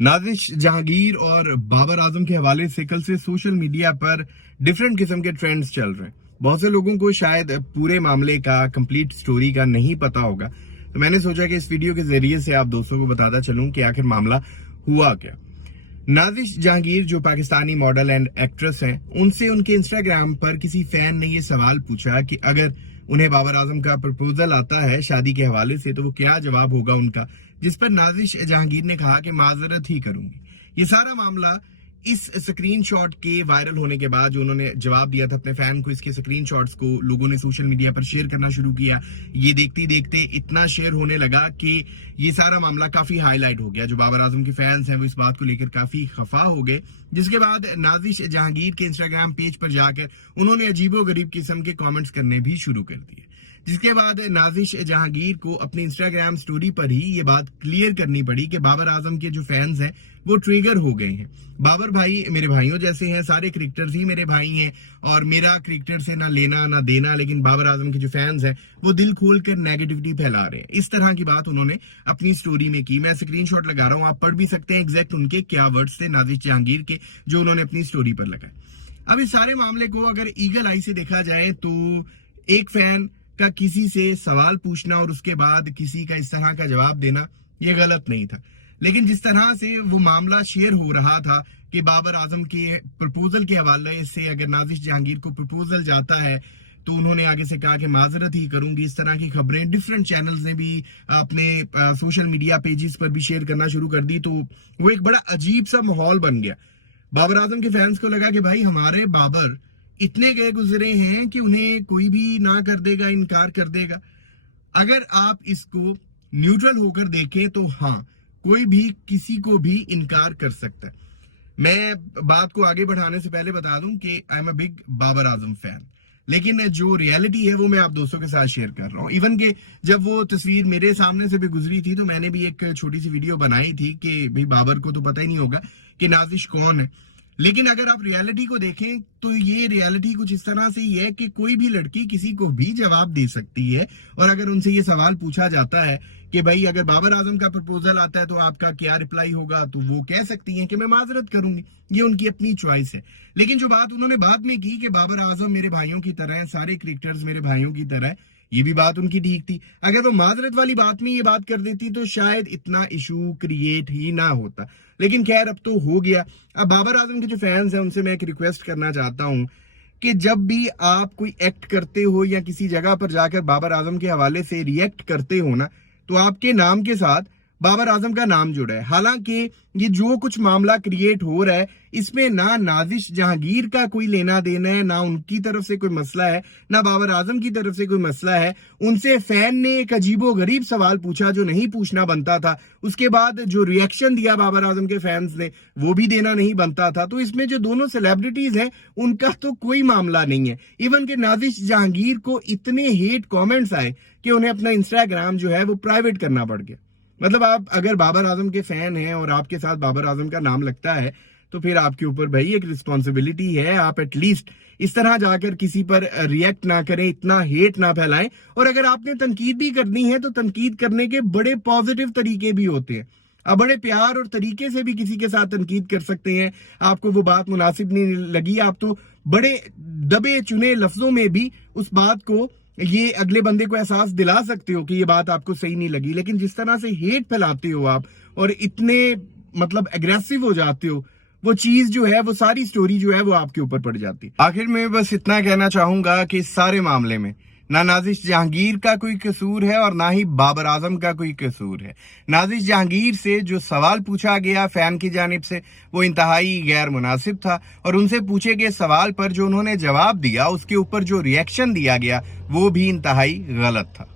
नाजिश जहांगीर और बाबर आजम के हवाले से कल से सोशल मीडिया पर डिफरेंट किस्म के ट्रेंड्स चल रहे हैं। बहुत से लोगों को शायद पूरे मामले का कंप्लीट स्टोरी का नहीं पता होगा, तो मैंने सोचा कि इस वीडियो के जरिए से आप दोस्तों को बताता चलूं कि आखिर मामला हुआ क्या। नाजिश जहांगीर जो पाकिस्तानी मॉडल एंड एक्ट्रेस हैं, उनसे उनके इंस्टाग्राम पर किसी फैन ने ये सवाल पूछा कि अगर उन्हें बाबर आजम का प्रपोजल आता है शादी के हवाले से तो वो क्या जवाब होगा उनका, जिस पर नाजिश जहांगीर ने कहा कि माजरत ही करूंगी। ये सारा मामला इस स्क्रीनशॉट के वायरल होने के बाद जो उन्होंने जवाब दिया था अपने फैन को, इसके स्क्रीनशॉट्स को लोगों ने सोशल मीडिया पर शेयर करना शुरू किया। ये देखते देखते इतना शेयर होने लगा कि ये सारा मामला काफी हाईलाइट हो गया। जो बाबर आजम के फैंस हैं वो इस बात को लेकर काफी खफा हो गए, जिसके बाद नाजिश जहांगीर के इंस्टाग्राम पेज पर जाकर उन्होंने अजीबोगरीब किस्म के कॉमेंट्स करने भी शुरू कर दिए। जिसके बाद नाजिश जहांगीर को अपनी इंस्टाग्राम स्टोरी पर ही ये बात क्लियर करनी पड़ी कि बाबर आजम के जो फैंस हैं वो ट्रिगर हो गए हैं। बाबर भाई मेरे भाइयों जैसे हैं, सारे क्रिकेटर्स ही मेरे भाई हैं और मेरा क्रिकेटर से ना लेना ना देना, लेकिन बाबर आजम के जो फैंस हैं वो दिल खोल कर नेगेटिविटी फैला रहे हैं। इस तरह की बात उन्होंने अपनी स्टोरी में की। मैं स्क्रीनशॉट लगा रहा हूँ, आप पढ़ भी सकते हैं एग्जैक्ट उनके क्या वर्ड्स थे नाजिश जहांगीर के जो उन्होंने अपनी स्टोरी पर लगाए। अब इस सारे मामले को अगर ईगल आई से देखा जाए तो एक फैन का किसी से सवाल पूछना और उसके बाद किसी का इस तरह का जवाब देना ये गलत नहीं था, लेकिन जिस तरह से वो मामला शेयर हो रहा था कि बाबर आजम के प्रपोजल के हवाले से अगर नाजिश जहांगीर को प्रपोजल जाता है तो उन्होंने आगे से कहा कि माजरत ही करूंगी, इस तरह की खबरें डिफरेंट चैनल्स ने भी अपने सोशल मीडिया पेजेस पर भी शेयर करना शुरू कर दी। तो वो एक बड़ा अजीब सा माहौल बन गया। बाबर आजम के फैंस को लगा कि भाई हमारे बाबर इतने गए गुजरे हैं कि उन्हें कोई भी ना कर देगा, इनकार कर देगा। अगर आप इसको न्यूट्रल होकर देखें तो हाँ, कोई भी किसी को भी इनकार कर सकता है। मैं बात को आगे बढ़ाने से पहले बता दूं कि I am a big Babar Azam fan, लेकिन जो रियलिटी है वो मैं आप दोस्तों के साथ शेयर कर रहा हूँ। इवन के जब वो तस्वीर मेरे सामने से भी गुजरी थी तो मैंने भी एक छोटी सी वीडियो बनाई थी कि भाई बाबर को तो पता ही नहीं होगा कि नाजिश कौन है, लेकिन अगर आप रियलिटी को देखें तो ये रियलिटी कुछ इस तरह से ही है कि कोई भी लड़की किसी को भी जवाब दे सकती है। और अगर उनसे ये सवाल पूछा जाता है कि भाई अगर बाबर आजम का प्रपोजल आता है तो आपका क्या रिप्लाई होगा, तो वो कह सकती हैं कि मैं माजरत करूंगी। ये उनकी अपनी चॉइस है। लेकिन जो बात उन्होंने बाद में की कि बाबर आजम मेरे भाइयों की तरह है, सारे क्रिकेटर्स मेरे भाइयों की तरह है, ये भी बात उनकी ठीक थी। अगर वो माजरत वाली बात में ये बात कर देती तो शायद इतना इशू क्रिएट ही ना होता, लेकिन खैर अब तो हो गया। अब बाबर आजम के जो फैंस हैं उनसे मैं एक रिक्वेस्ट करना चाहता हूं कि जब भी आप कोई एक्ट करते हो या किसी जगह पर जाकर बाबर आजम के हवाले से रिएक्ट करते हो ना, तो आपके नाम के साथ बाबर आजम का नाम जुड़ा है। हालांकि ये जो कुछ मामला क्रिएट हो रहा है इसमें ना नाजिश जहांगीर का कोई लेना देना है, ना उनकी तरफ से कोई मसला है, ना बाबर आजम की तरफ से कोई मसला है। उनसे फैन ने एक अजीबो गरीब सवाल पूछा जो नहीं पूछना बनता था, उसके बाद जो रिएक्शन दिया बाबर आजम के फैंस ने वो भी देना नहीं बनता था। तो इसमें जो दोनों सेलिब्रिटीज हैं उनका तो कोई मामला नहीं है। इवन के नाजिश जहांगीर को इतने हेट कॉमेंट्स आए कि उन्हें अपना इंस्टाग्राम जो है वो प्राइवेट करना पड़ गया। मतलब आप अगर बाबर आजम के फैन हैं और आपके साथ बाबर आजम का नाम लगता है तो फिर आपके ऊपर भाई एक रिस्पॉन्सिबिलिटी है, आप एटलीस्ट इस तरह जाकर किसी पर रिएक्ट ना करें, इतना हेट ना फैलाएं। और अगर आपने तनकीद भी करनी है तो तनकीद करने के बड़े पॉजिटिव तरीके भी होते हैं। आप बड़े प्यार और तरीके से भी किसी के साथ तनकीद कर सकते हैं। आपको वो बात मुनासिब नहीं लगी, आप तो बड़े दबे चुने लफ्जों में भी उस बात को ये अगले बंदे को एहसास दिला सकते हो कि ये बात आपको सही नहीं लगी। लेकिन जिस तरह से हेट फैलाते हो आप और इतने मतलब एग्रेसिव हो जाते हो, वो चीज जो है वो सारी स्टोरी जो है वो आपके ऊपर पड़ जाती है। आखिर में बस इतना कहना चाहूंगा कि इस सारे मामले में ना नाजिश जहांगीर का कोई कसूर है और ना ही बाबर आजम का कोई कसूर है। नाजिश जहांगीर से जो सवाल पूछा गया फैन की जानिब से वो इंतहाई गैर मुनासिब था और उनसे पूछे गए सवाल पर जो उन्होंने जवाब दिया उसके ऊपर जो रिएक्शन दिया गया वो भी इंतहाई गलत था।